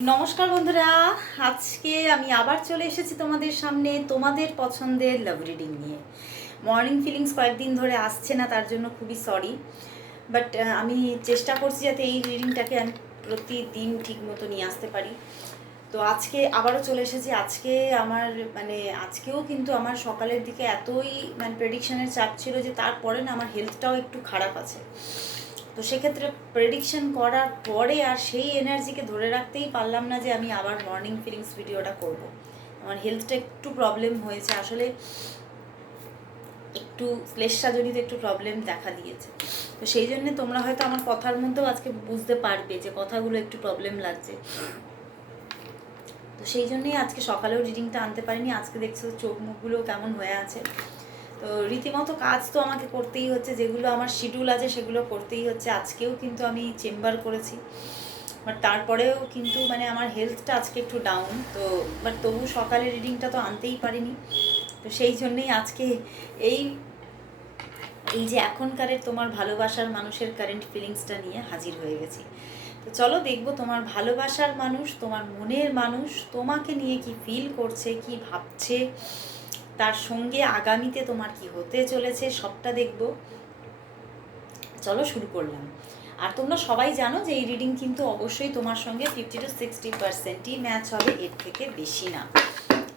নমস্কার বন্ধুরা, আজকে আমি আবার চলে এসেছি তোমাদের সামনে তোমাদের পছন্দের লাভ রিডিং নিয়ে। মর্নিং ফিলিংস কয়েকদিন ধরে আসছে না, তার জন্য খুবই সরি। বাট আমি চেষ্টা করছি যাতে এই রিডিংটাকে আমি প্রতিদিন ঠিক মতো নিয়ে আসতে পারি। তো আজকে আবারও চলে এসেছি। আজকে আমার আজকেও কিন্তু আমার সকালের দিকে এতই প্রেডিকশনের চাপ ছিল যে তারপরে না আমার হেলথটাও একটু খারাপ আছে। তো সেক্ষেত্রে প্রেডিকশন করার পরে আর সেই এনার্জিকে ধরে রাখতেই পারলাম না যে আমি আবার মর্নিং ফিলিংস ভিডিওটা করব। আমার হেলথটা একটু প্রবলেম হয়েছে, আসলে একটু শ্লেষ্মাজনিত একটু প্রবলেম দেখা দিয়েছে। তো সেই জন্যে তোমরা হয়তো আমার কথার মধ্যেও আজকে বুঝতে পারবে যে কথাগুলো একটু প্রবলেম লাগছে। তো সেই জন্যই আজকে সকালেও রিডিংটা আনতে পারিনি। আজকে দেখছো চোখ মুখগুলো কেমন হয়ে আছে। তো রীতিমতো কাজ তো আমাকে করতেই হচ্ছে, যেগুলো আমার শিডিউল আছে সেগুলো করতেই হচ্ছে। আজকেও কিন্তু আমি চেম্বার করেছি, বাট তারপরেও কিন্তু আমার হেলথটা আজকে একটু ডাউন। তো বাট তবু সকালে রিডিংটা তো আনতেই পারিনি। তো সেই জন্যেই আজকে এই এই যে এখনকারের তোমার ভালোবাসার মানুষের কারেন্ট ফিলিংসটা নিয়ে হাজির হয়ে গেছি। তো চলো দেখবো তোমার ভালোবাসার মানুষ, তোমার মনের মানুষ তোমাকে নিয়ে কি ফিল করছে, কি ভাবছে, তার সঙ্গে আগামীতে তোমার কি হতে চলেছে সবটা দেখব। চলো শুরু করলাম। আর তোমরা সবাই জানো যে এই রিডিং কিন্তু অবশ্যই তোমার সঙ্গে 50 to 60%ই ম্যাচ হবে, এর থেকে বেশি না।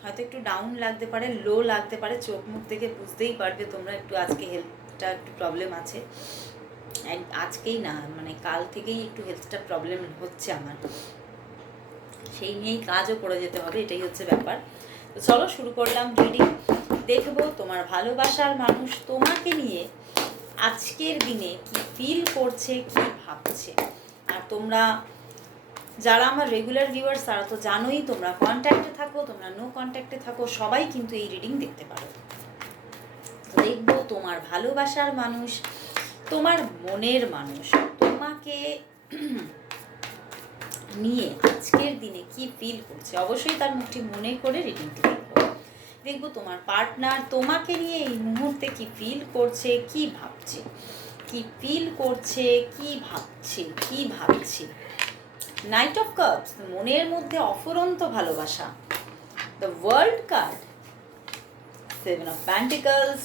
হয়তো একটু ডাউন লাগতে পারে, লো লাগতে পারে, চোখ মুখ থেকে বুঝতেই পারবে তোমরা একটু আজকে হেলথটা একটু প্রবলেম আছে। আজকেই না কাল থেকেই একটু হেলথটা প্রবলেম হচ্ছে আমার, সেই নিয়েই কাজও করে যেতে হবে, এটাই হচ্ছে ব্যাপার। তো চলো শুরু করলাম রিডিং। দেখবো তোমার ভালোবাসার মানুষ তোমাকে নিয়ে আজকের দিনে কি ফিল করছে, কি ভাবছে। আর তোমরা যারা আমার রেগুলার ভিউয়ার্স তারা তো জানোই, তোমরা কন্ট্যাক্টে থাকো, তোমরা নো কন্ট্যাক্টে থাকো, সবাই কিন্তু এই রিডিং দেখতে পারো। দেখবো তোমার ভালোবাসার মানুষ, তোমার মনের মানুষ তোমাকে নিয়ে আজকের দিনে কি ফিল করছে। অবশ্যই তার মুখটি মনে করে রিডিংটি দেখবো। দেখবো তোমার পার্টনার তোমাকে নিয়ে এই মুহূর্তে কি ফিল করছে, কি ভাবছে, কি ফিল করছে, কি ভাবছে, কি ভাবছে। নাইট অফ কাপস, মনের মধ্যে অফুরন্ত ভালোবাসা। The world card, 7 of Pentacles,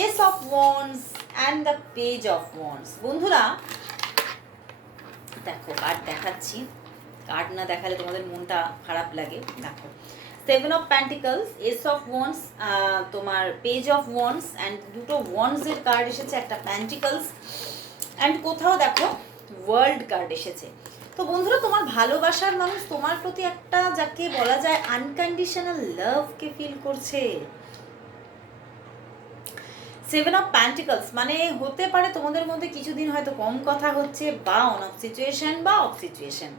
Ace of Wands and the Page of Wands। বন্ধুরা দেখো কার্ড দেখাচ্ছি, কার্ড না দেখালে তোমাদের মনটা খারাপ লাগে। দেখো 7 of Pentacles, Ace of Wands, তোমার Page of Wands অ্যান্ড দুটো ওয়ান্ডসের কার্ড এসেছে, একটা Pentacles অ্যান্ড কোথাও দেখো ওয়ার্ল্ড কার্ড এসেছে। তো বন্ধুরা তোমার ভালোবাসার মানুষ তোমার প্রতি একটা যাকে বলা যায় আনকন্ডিশনাল লাভকে ফিল করছে। 7 of Pentacles হতে পারে তোমাদের মধ্যে কিছুদিন হয়তো কম কথা হচ্ছে, বা অন অফ সিচুয়েশন বা অফ সিচুয়েশন।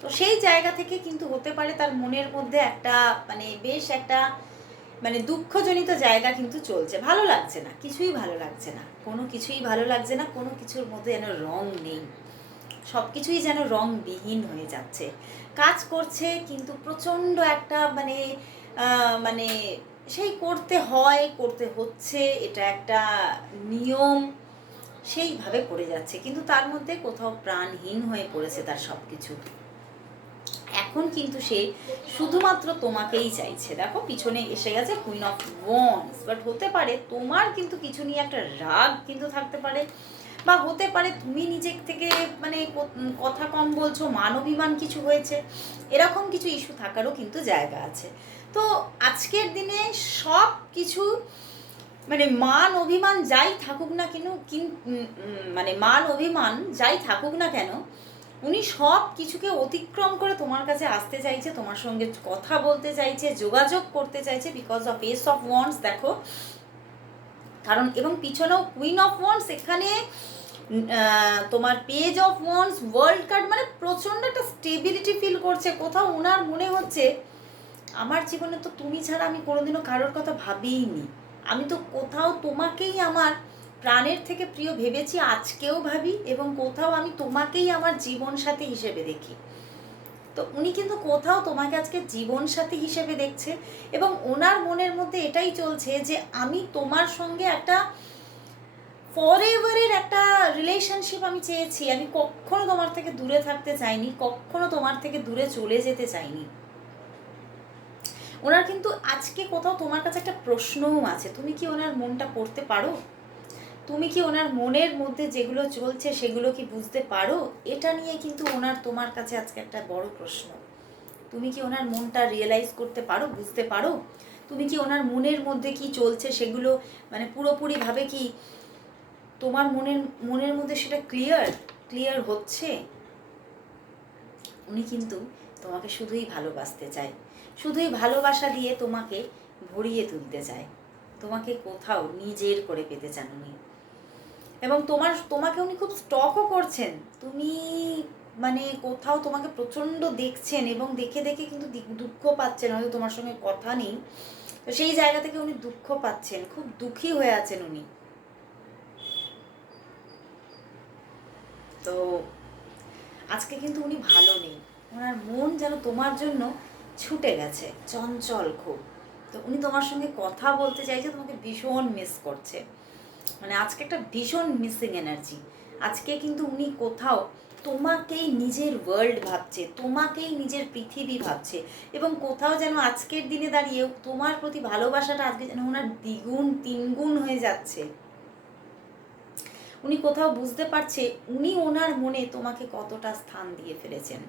তো সেই জায়গা থেকে কিন্তু হতে পারে তার মনের মধ্যে একটা বেশ একটা দুঃখজনিত জায়গা কিন্তু চলছে। ভালো লাগছে না, কিছুই ভালো লাগছে না, কোনো কিছুই ভালো লাগছে না, কোনো কিছুর মধ্যে যেন রং নেই, সব কিছুই যেন রংবিহীন হয়ে যাচ্ছে। কাজ করছে কিন্তু প্রচণ্ড একটা মানে সেই করতে হয়, করতে হচ্ছে, এটা একটা নিয়ম, সেইভাবে করে যাচ্ছে, কিন্তু তার মধ্যে কোথাও প্রাণহীন হয়ে পড়েছে তার সব কিছু। এখন কিন্তু সে শুধুমাত্র তোমাকেই চাইছে। দেখো পিছনে এসে গেছে কুইন অফ ওয়ান্ডস। বাট হতে পারে তোমার কিন্তু কিছু নিয়ে একটা রাগ কিন্তু থাকতে পারে, বা হতে পারে তুমি নিজের থেকে কথা কম বলছো, মান অভিমান কিছু হয়েছে, এরকম কিছু ইস্যু থাকারও কিন্তু জায়গা আছে। তো আজকের দিনে সব কিছু মান অভিমান যাই থাকুক না কেন, মান অভিমান যাই থাকুক না কেন, উনি সব কিছুকে অতিক্রম করে তোমার কাছে আসতে চাইছে, তোমার সঙ্গে কথা বলতে চাইছে, যোগাযোগ করতে চাইছে, because of S of wands. দেখো কারণ এবং পিছনেও কুইন অফ ওয়ান্ডস, এখানে তোমার page of wands, world card, প্রচণ্ড একটা স্টেবিলিটি ফিল করছে। কোথাও ওনার মনে হচ্ছে আমার জীবনে তো তুমি ছাড়া আমি কোনোদিনও কারোর কথা ভাবিইনি, আমি তো কোথাও তোমাকেই আমার প্রাণের থেকে প্রিয় ভেবেছি, আজকেও ভাবি, এবং কোথাও আমি তোমাকেই আমার জীবন সাথী হিসেবে দেখি। তো উনি কিন্তু কোথাও তোমাকে আজকে জীবন সাথী হিসেবে দেখছে, এবং ওনার মনের মধ্যে এটাই চলছে যে আমি তোমার সঙ্গে একটা ফরএভারের একটা রিলেশনশিপ আমি চেয়েছি, আমি কখনো তোমার থেকে দূরে থাকতে চাইনি, কখনো তোমার থেকে দূরে চলে যেতে চাইনি। ওনার কিন্তু আজকে কোথাও তোমার কাছে একটা প্রশ্নও আছে, তুমি কি ওনার মনটা পড়তে পারো? তুমি কি ওনার মনের মধ্যে যেগুলো চলছে সেগুলো কি বুঝতে পারো? এটা নিয়ে কিন্তু ওনার তোমার কাছে আজকে একটা বড় প্রশ্ন। তুমি কি ওনার মনটা রিয়েলাইজ করতে পারো, বুঝতে পারো? তুমি কি ওনার মনের মধ্যে কি চলছে সেগুলো মানে পুরোপুরিভাবে কি তোমার মনের মধ্যে সেটা ক্লিয়ার হচ্ছে? উনি কিন্তু তোমাকে শুধুই ভালোবাসতে চায়, শুধুই ভালোবাসা দিয়ে তোমাকে ভরিয়ে তুলতে চায়, তোমাকে কোথাও নিজের করে পেতে চান উনি। এবং তোমাকে উনি খুব স্টকও করছেন। তুমি মানে কোথাও তোমাকে প্রচণ্ড দেখছেন এবং দেখে দেখে কিন্তু দুঃখ পাচ্ছেন, হয়তো তোমার সঙ্গে কথা নেই, তো সেই জায়গা থেকে উনি দুঃখ পাচ্ছেন, খুব দুঃখী হয়ে আছেন উনি। তো আজকে কিন্তু উনি ভালো নেই, ওনার মন যেন তোমার জন্য ছুটে গেছে, চঞ্চল খুব। তো উনি তোমার সঙ্গে কথা বলতে চাইছে, তোমাকে ভীষণ মিস করছে, মানে আজকে একটা ভীষণ মিসিং এনার্জি। আজকে কিন্তু উনি কোথাও তোমাকেই নিজের ওয়ার্ল্ড ভাবছে, তোমাকেই নিজের পৃথিবী ভাবছে, এবং কোথাও যেন আজকের দিনে দাঁড়িয়ে তোমার প্রতি ভালোবাসাটা আজকে যেন ওনার দ্বিগুণ তিনগুণ হয়ে যাচ্ছে। উনি কোথাও বুঝতে পারছে উনি ওনার মনে তোমাকে কতটা স্থান দিয়ে ফেলেছেন।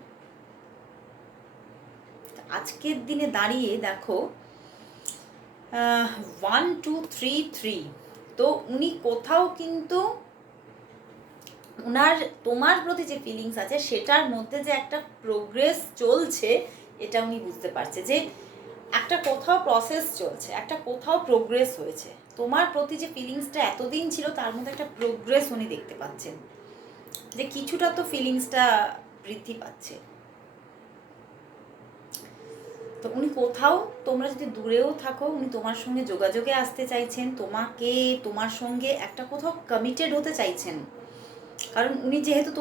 আজকের দিনে দাঁড়িয়ে দেখো 1 2 3 3, তো উনি কোথাও কিন্তু ওনার তোমার প্রতি যে ফিলিংস আছে সেটার মধ্যে যে একটা প্রোগ্রেস চলছে, এটা উনি বুঝতে পারছে যে একটা কোথাও প্রসেস চলছে, একটা কোথাও প্রোগ্রেস হয়েছে। তোমার প্রতি যে ফিলিংসটা এতদিন ছিল তার মধ্যে একটা প্রোগ্রেস উনি দেখতে পাচ্ছেন, যে কিছুটা তো ফিলিংসটা বৃদ্ধি পাচ্ছে। তো উনি কোথাও, তোমরা যদি দূরেও থাকো, উনি তোমার সঙ্গে যোগাযোগে আসতে চাইছেন, তোমার সঙ্গে একটা কোথাও কমিটেড হতে চাইছেন। কারণ উনি যেহেতু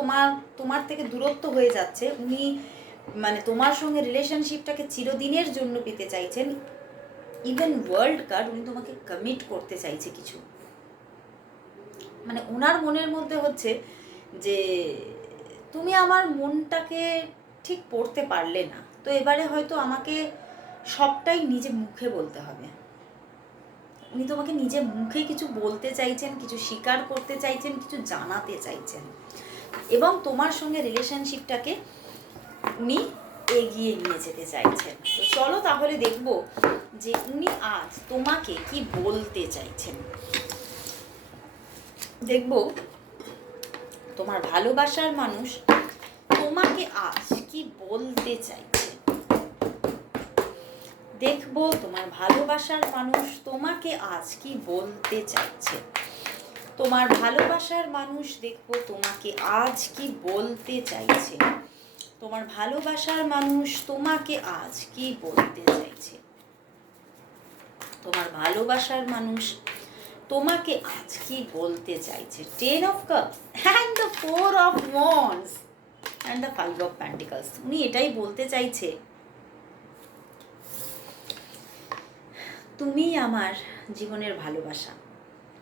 তোমার থেকে দূরত্ব হয়ে যাচ্ছে, উনি মানে তোমার সঙ্গে রিলেশনশিপটাকে চিরদিনের জন্য পেতে চাইছেন। ইভেন ওয়ার্ল্ড কার্ড, উনি তোমাকে কমিট করতে চাইছে কিছু, মানে ওনার মনের মধ্যে হচ্ছে যে তুমি আমার মনটাকে ঠিক পড়তে পারলে না, তো এবারে হয়তো আমাকে সবটাই নিজে মুখে বলতে হবে। উনি তোমাকে নিজে মুখে কিছু বলতে চাইছেন, কিছু স্বীকার করতে চাইছেন, কিছু জানাতে চাইছেন, এবং তোমার সঙ্গে রিলেশনশিপটাকে উনি এগিয়ে নিয়ে যেতে চাইছেন। তো চলো তাহলে দেখব যে উনি আজ তোমাকে কি বলতে চাইছেন। দেখব তোমার ভালোবাসার মানুষ তোমাকে আজ কি বলতে চাইছে। দেখবো তোমার ভালোবাসার মানুষ তোমাকে আজ কি বলতে চাইছে। তোমার ভালোবাসার মানুষ দেখবো তোমাকে আজ কি বলতে চাইছে। তোমার ভালোবাসার মানুষ তোমাকে আজ কি বলতে চাইছে। তোমার ভালোবাসার মানুষ তোমাকে আজ কি বলতে চাইছে। 10 of Cups and the 4 of Wands and the 5 of Pentacles। উনি এটাই বলতে চাইছে, তুমি আমার জীবনের ভালোবাসা,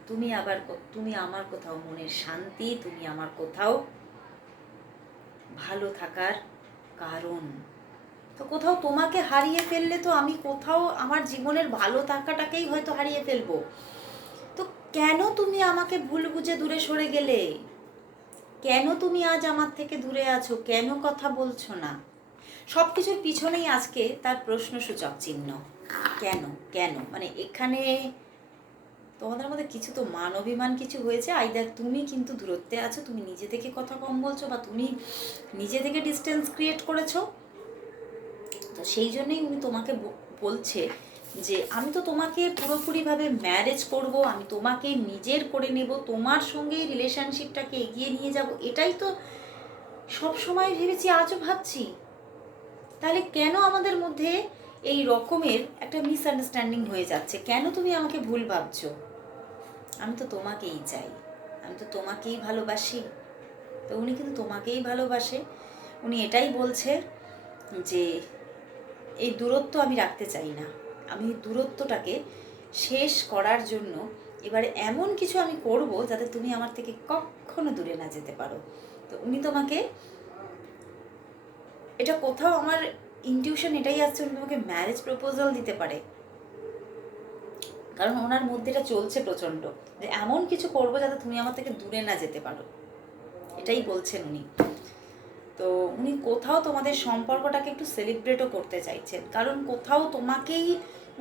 তুমি আমার কোথাও মনের শান্তি, তুমি আমার কোথাও ভালো থাকার কারণ। তো কোথাও তোমাকে হারিয়ে ফেললে তো আমি কোথাও আমার জীবনের ভালো থাকাটাকেই হয়তো হারিয়ে ফেলবো। তো কেন তুমি আমাকে ভুল বুঝে দূরে সরে গেলে? কেন তুমি আজ আমার থেকে দূরে আছো? কেন কথা বলছো না? সব কিছুর পিছনেই আজকে তার প্রশ্নসূচক চিহ্ন। কেন কেন মানে এখানে তোমাদের মধ্যে কিছু তো মান অভিমান কিছু হয়েছে। আইদার তুমি কিন্তু দূরত্বে আছো, তুমি নিজে থেকে কথা কম বলছো, বা তুমি নিজে থেকে ডিস্টেন্স ক্রিয়েট করেছো। তো সেই জন্যই উনি তোমাকে বলছে যে আমি তো তোমাকে পুরোপুরিভাবে ম্যারেজ করব, আমি তোমাকে নিজের করে নেব, তোমার সঙ্গে রিলেশনশিপটাকে এগিয়ে নিয়ে যাব, এটাই তো সব সময় ভেবেছি, আজও ভাবছি। তাহলে কেন আমাদের মধ্যে এই রকমের একটা মিসআন্ডারস্ট্যান্ডিং হয়ে যাচ্ছে? কেন তুমি আমাকে ভুল ভাবছো? আমি তো তোমাকেই চাই, আমি তো তোমাকেই ভালোবাসি। তো উনি কিন্তু তোমাকেই ভালোবাসে। উনি এটাই বলছে যে এই দূরত্ব আমি রাখতে চাই না, আমি দূরত্বটাকে শেষ করার জন্য এবারে এমন কিছু আমি করব যাতে তুমি আমার থেকে কখনো দূরে না যেতে পারো। তো উনি তোমাকে, এটা কোথাও আমার ইনটিউশন এটাই আসছে, উনি তোমাকে ম্যারেজ প্রপোজাল দিতে পারে, কারণ ওনার মধ্যে এটা চলছে প্রচণ্ড, যে এমন কিছু করবো যাতে তুমি আমার থেকে দূরে না যেতে পারো, এটাই বলছেন উনি। তো উনি কোথাও তোমাদের সম্পর্কটাকে একটু সেলিব্রেটও করতে চাইছেন, কারণ কোথাও তোমাকেই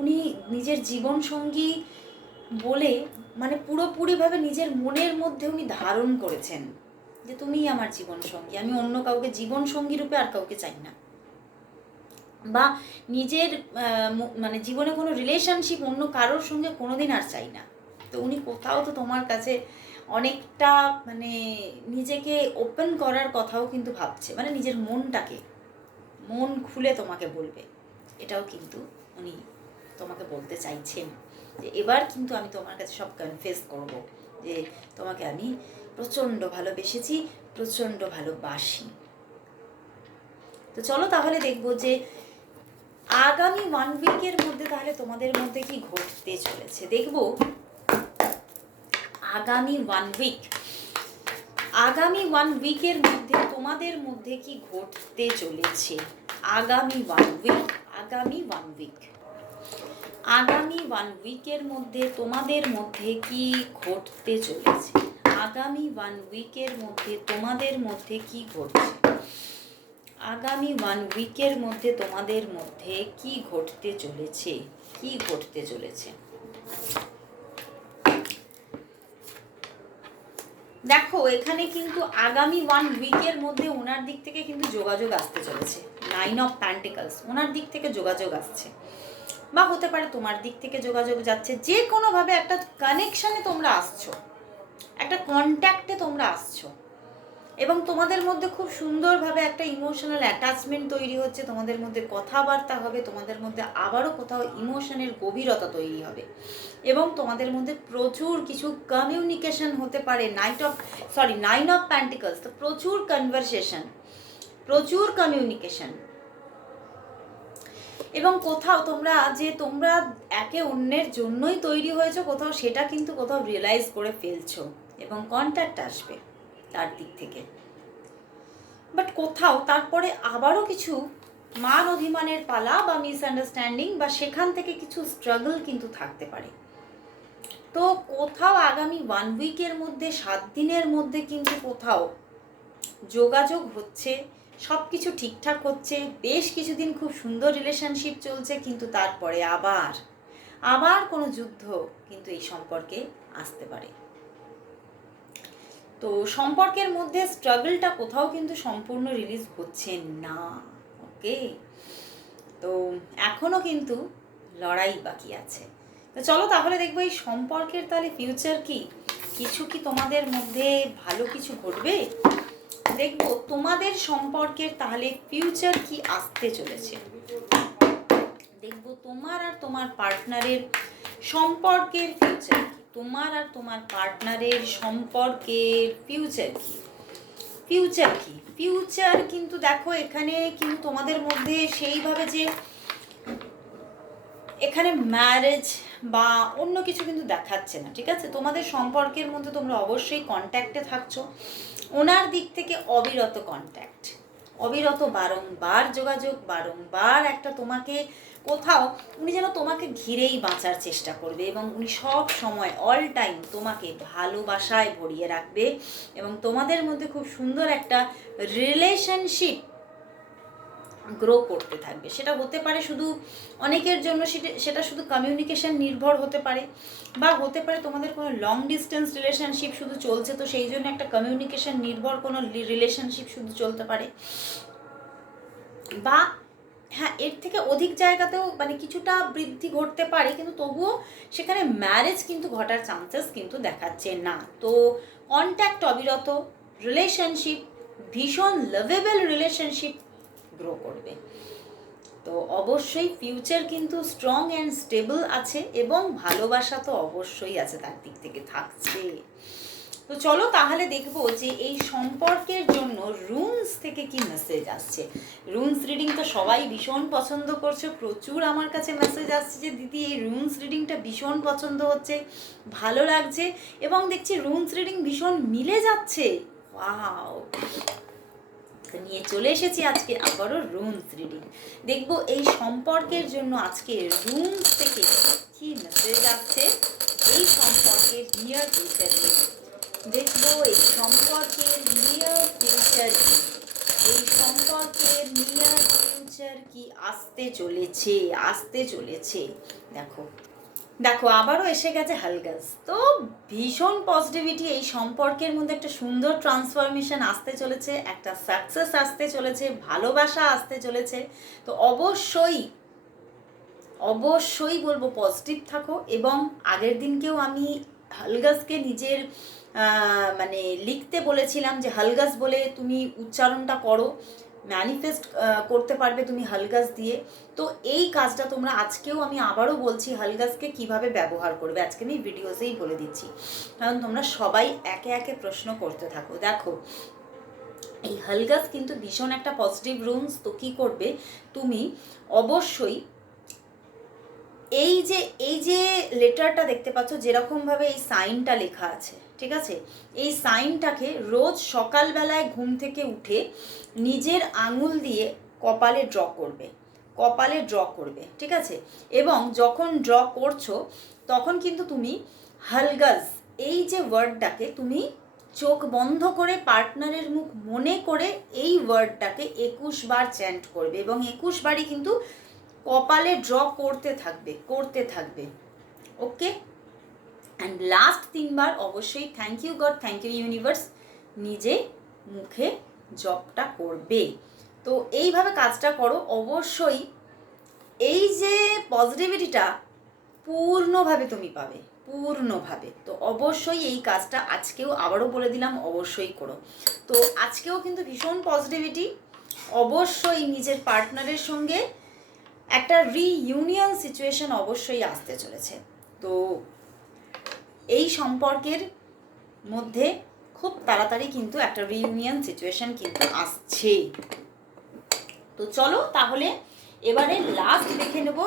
উনি নিজের জীবনসঙ্গী বলে মানে পুরোপুরিভাবে নিজের মনের মধ্যে উনি ধারণ করেছেন যে তুমিই আমার জীবনসঙ্গী, আমি অন্য কাউকে জীবনসঙ্গী রূপে আর কাউকে চাই না, বা নিজের মানে জীবনে কোনো রিলেশনশিপ অন্য কারোর সঙ্গে কোনোদিন আর চাই না। তো উনি কোথাও তো তোমার কাছে অনেকটা মানে নিজেকে ওপেন করার কথাও কিন্তু ভাবছে, মানে নিজের মনটাকে মন খুলে তোমাকে বলবে, এটাও কিন্তু উনি তোমাকে বলতে চাইছেন যে এবার কিন্তু আমি তোমার কাছে সব কনফেস করব, যে তোমাকে আমি প্রচণ্ড ভালোবেসেছি, প্রচণ্ড ভালোবাসি। তো চলো তাহলে দেখবো যে আগামী 1 উইকের মধ্যে তাহলে তোমাদের মধ্যে কি ঘটতে চলেছে। দেখবো আগামী 1 উইক, আগামী 1 উইকের মধ্যে তোমাদের মধ্যে কি ঘটতে চলেছে। আগামী 1 উইক, আগামী 1 উইক, আগামী 1 উইকের মধ্যে তোমাদের মধ্যে কি ঘটতে চলেছে। আগামী 1 উইকের মধ্যে তোমাদের মধ্যে কি ঘটছে। আগামী 1 উইকের মধ্যে তোমাদের মধ্যে কি ঘটতে চলেছে, কি ঘটতে চলেছে। দেখো এখানে কিন্তু আগামী 1 উইকের মধ্যে ওনার দিক থেকে কিন্তু যোগাযোগ আসতে চলেছে। 9 অফ প্যান্টিকলস, ওনার দিক থেকে যোগাযোগ আসছে, বা হতে পারে তোমার দিক থেকে যোগাযোগ যাচ্ছে, যে কোনোভাবে একটা কানেকশানে তোমরা আসছো, একটা কন্ট্যাক্টে তোমরা আসছো, এবং তোমাদের মধ্যে খুব সুন্দরভাবে একটা ইমোশনাল অ্যাটাচমেন্ট তৈরি হচ্ছে, তোমাদের মধ্যে কথাবার্তা হবে, তোমাদের মধ্যে আবারও কোথাও ইমোশনের গভীরতা তৈরি হবে, এবং তোমাদের মধ্যে প্রচুর কিছু কমিউনিকেশন হতে পারে। 9 অফ প্যান্টিকলস, তো প্রচুর কনভারসেশন, প্রচুর কমিউনিকেশন, এবং কোথাও তোমরা যে তোমরা একে অন্যের জন্যই তৈরি হয়েছো, কোথাও সেটা কিন্তু কোথাও রিয়েলাইজ করে ফেলছো, এবং কন্ট্যাক্ট আসবে তার দিক থেকে। বাট কোথাও তারপরে আবারও কিছু মান অভিমানের পালা বা মিসআন্ডারস্ট্যান্ডিং, বা সেখান থেকে কিছু স্ট্রাগল কিন্তু থাকতে পারে। তো কোথাও আগামী 1 উইকের মধ্যে 7 দিনের মধ্যে কিন্তু কোথাও যোগাযোগ হচ্ছে, সব কিছু ঠিকঠাক হচ্ছে, বেশ কিছুদিন খুব সুন্দর রিলেশনশিপ চলছে, কিন্তু তারপরে আবার কোনো যুদ্ধ কিন্তু এই সম্পর্কে আসতে পারে। তো সম্পর্কের মধ্যে স্ট্রাগলটা কোথাও কিন্তু সম্পূর্ণ রিলিজ হচ্ছে না। ওকে, তো এখনও কিন্তু লড়াই বাকি আছে। তো চলো তাহলে দেখবো এই সম্পর্কের তাহলে ফিউচার কি, কিছু কি তোমাদের মধ্যে ভালো কিছু ঘটবে। দেখবো তোমাদের সম্পর্কের তাহলে ফিউচার কি আসতে চলেছে। দেখবো তোমার আর তোমার পার্টনারের সম্পর্কের ফিউচার কি, তোমার আর তোমার পার্টনারের সম্পর্কের ফিউচার কি। ফিউচার কি, ফিউচার কিন্তু দেখো এখানে কিন্তু তোমাদের মধ্যে সেইভাবে যে এখানে ম্যারেজ বা অন্য কিছু কিন্তু দেখাচ্ছে না, ঠিক আছে। তোমাদের সম্পর্কের মধ্যে তোমরা অবশ্যই কন্ট্যাক্টে থাকছো, ওনার দিক থেকে অবিরত কন্ট্যাক্ট, অবিরত বারংবার যোগাযোগ, বারংবার একটা তোমাকে কোথাও উনি যেন তোমাকে ঘিরেই বাঁচার চেষ্টা করবে, এবং উনি সব সময় অল টাইম তোমাকে ভালোবাসায় ভরিয়ে রাখবে, এবং তোমাদের মধ্যে খুব সুন্দর একটা রিলেশনশিপ গ্রো করতে থাকবে। সেটা হতে পারে শুধু অনেকের জন্য সেটা শুধু কমিউনিকেশন নির্ভর হতে পারে, বা হতে পারে তোমাদের কোনো লং ডিস্টেন্স রিলেশনশিপ শুধু চলছে, তো সেই জন্য একটা কমিউনিকেশন নির্ভর কোনো রিলেশনশিপ শুধু চলতে পারে, বা হ্যাঁ এর থেকে অধিক জায়গাতেও মানে কিছুটা বৃদ্ধি ঘটতে পারে, কিন্তু তবুও সেখানে ম্যারেজ কিন্তু ঘটার চান্সেস কিন্তু দেখাচ্ছে না। তো কন্ট্যাক্ট অবিরত, রিলেশনশিপ ভীষণ লাভেবল রিলেশনশিপ গ্রো করবে। তো অবশ্যই ফিউচার কিন্তু স্ট্রং অ্যান্ড স্টেবল আছে, এবং ভালোবাসা তো অবশ্যই আছে, তার দিক থেকে থাকছে। তো চলো তাহলে দেখবো যে এই সম্পর্কের জন্য রুনস থেকে কি মেসেজ আসছে। রুনস রিডিং তো সবাই ভীষণ পছন্দ করছে, প্রচুর আমার কাছে মেসেজ আসছে যে দিদি এই রুনস রিডিংটা ভীষণ পছন্দ হচ্ছে, ভালো লাগছে, এবং দেখছি রুনস রিডিং ভীষণ মিলে যাচ্ছে। ওয়াও, নিয়ে চলে এসেছি আজকে আবারও রুনস রিডিং। দেখবো এই সম্পর্কের জন্য আজকে রুনস থেকে কি মেসেজ আসছে এই সম্পর্কের নিয়ার ফিউচার নিয়ে। দেখবো এই সম্পর্কের নিয়ার ফিউচার কি, এই সম্পর্কের নিয়ার ফিউচার কি আসতে চলেছে। দেখো দেখো আবারও এসে গেছে হালগাস। তো ভীষণ পজিটিভিটি, এই সম্পর্কের মধ্যে একটা সুন্দর ট্রান্সফরমেশন আসতে চলেছে, একটা সাকসেস আসতে চলেছে, ভালোবাসা আসতে চলেছে। তো অবশ্যই বলবো পজিটিভ থাকো। এবং আগের দিনকেও আমি হালগাসকে নিজের মানে লিখতে বলেছিলাম যে হালগাস বলে তুমি উচ্চারণটা করো, ম্যানিফেস্ট করতে পারবে তুমি হালগাস দিয়ে। তো এই কাজটা তোমরা আজকেও আমি আবারও বলছি হালগাসকে কিভাবে ব্যবহার করবে, আজকে আমি ভিডিওতেই বলে দিচ্ছি, কারণ তোমরা সবাই একে একে প্রশ্ন করতে থাকো। দেখো এই হালগাস কিন্তু ভীষণ একটা পজিটিভ রুনস। তো কী করবে তুমি, অবশ্যই এই যে লেটারটা দেখতে পাচ্ছ, যেরকমভাবে এই সাইনটা লেখা আছে, ঠিক আছে, এই সাইনটাকে রোজ সকালবেলায় ঘুম থেকে উঠে নিজের আঙুল দিয়ে কপালে ড্র করবে, ঠিক আছে। এবং যখন ড্র করছো তখন কিন্তু তুমি হালগাস এই যে ওয়ার্ডটাকে তুমি চোখ বন্ধ করে পার্টনারের মুখ মনে করে এই ওয়ার্ডটাকে 21 বার চ্যান্ট করবে, এবং 21 বারই কিন্তু কপালে ড্র করতে থাকবে। ওকে, অ্যান্ড লাস্ট 3 বার অবশ্যই thank you God, thank you universe নিজে মুখে জপটা করবে। তো এইভাবে কাজটা করো, অবশ্যই এই যে পজিটিভিটিটা পূর্ণভাবে তুমি পাবে, পূর্ণভাবে। তো অবশ্যই এই কাজটা আজকেও আবারও বলে দিলাম, অবশ্যই করো। তো আজকেও কিন্তু ভীষণ পজিটিভিটি, অবশ্যই নিজের পার্টনারের সঙ্গে একটা রিইউনিয়ন সিচুয়েশন অবশ্যই আসতে চলেছে। তো এই সম্পর্কের মধ্যে খুব তাড়াতাড়ি কিন্তু একটা রিইউনিয়ন সিচুয়েশন কিন্তু আসছে। তো চলো তাহলে এবারে লাস্ট দেখে নেব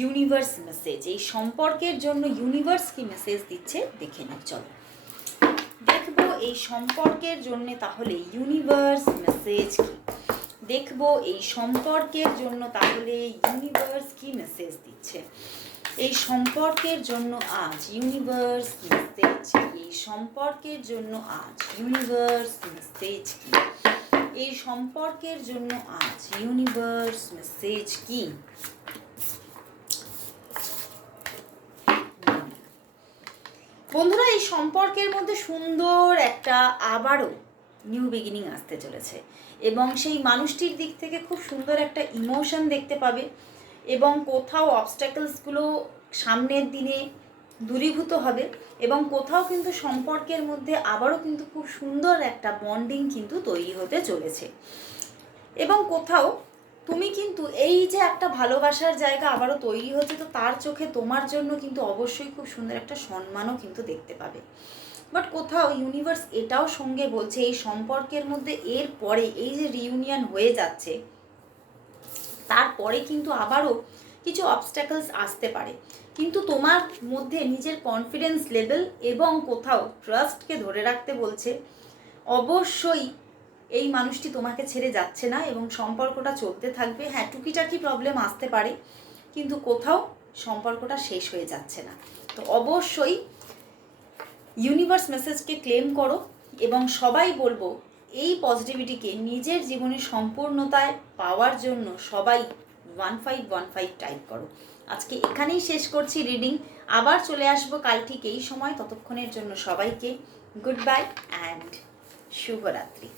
ইউনিভার্স মেসেজ, এই সম্পর্কের জন্য ইউনিভার্স কি মেসেজ দিচ্ছে দেখে নেব। চলো দেখবো এই সম্পর্কের জন্য তাহলে ইউনিভার্স মেসেজ কি, দেখবো এই সম্পর্কের জন্য তাহলে ইউনিভার্স কি মেসেজ দিচ্ছে এই সম্পর্কের জন্য আজ। ইউনিভার্স মেসেজ কি এই সম্পর্কের জন্য আজ, ইউনিভার্স মেসেজ কি এই সম্পর্কের জন্য আজ, ইউনিভার্স মেসেজ কি। বন্ধুরা এই সম্পর্কের মধ্যে সুন্দর একটা আবারও নিউ বিগিনিং আসতে চলেছে, এবং সেই মানুষটির দিক থেকে খুব সুন্দর একটা ইমোশন দেখতে পাবে, এবং কোথাও অবস্ট্যাকলসগুলো সামনের দিনে দূরীভূত হবে, এবং কোথাও কিন্তু সম্পর্কের মধ্যে আবারও কিন্তু খুব সুন্দর একটা বন্ডিং কিন্তু তৈরি হতে চলেছে। এবং কোথাও তুমি কিন্তু এই যে একটা ভালোবাসার জায়গা আবারও তৈরি হচ্ছে, তো তার চোখে তোমার জন্য কিন্তু অবশ্যই খুব সুন্দর একটা সম্মানও কিন্তু দেখতে পাবে। বাট কোথাও ইউনিভার্স এটাও সঙ্গে বলছে এই সম্পর্কের মধ্যে এর পরে এই যে রিইউনিয়ন হয়ে যাচ্ছে তারপরে কিন্তু আবারও কিছু অবস্ট্যাকলস আসতে পারে, কিন্তু তোমার মধ্যে নিজের কনফিডেন্স লেভেল এবং কোথাও ট্রাস্টকে ধরে রাখতে বলছে। অবশ্যই এই মানুষটি তোমাকে ছেড়ে যাচ্ছে না এবং সম্পর্কটা চলতে থাকবে। হ্যাঁ, টুকিটাকি প্রবলেম আসতে পারে, কিন্তু কোথাও সম্পর্কটা শেষ হয়ে যাচ্ছে না। তো অবশ্যই ইউনিভার্স মেসেজকে ক্লেম করো, এবং সবাই বলবো এই পজিটিভিটিকে নিজের জীবনে সম্পূর্ণতায় পাওয়ার জন্য সবাই 1515 টাইপ করো। আজকে এখানেই শেষ করছি রিডিং, আবার চলে আসবো কাল ঠিক এই সময়। ততক্ষণের জন্য সবাইকে গুড বাই অ্যান্ড শুভরাত্রি।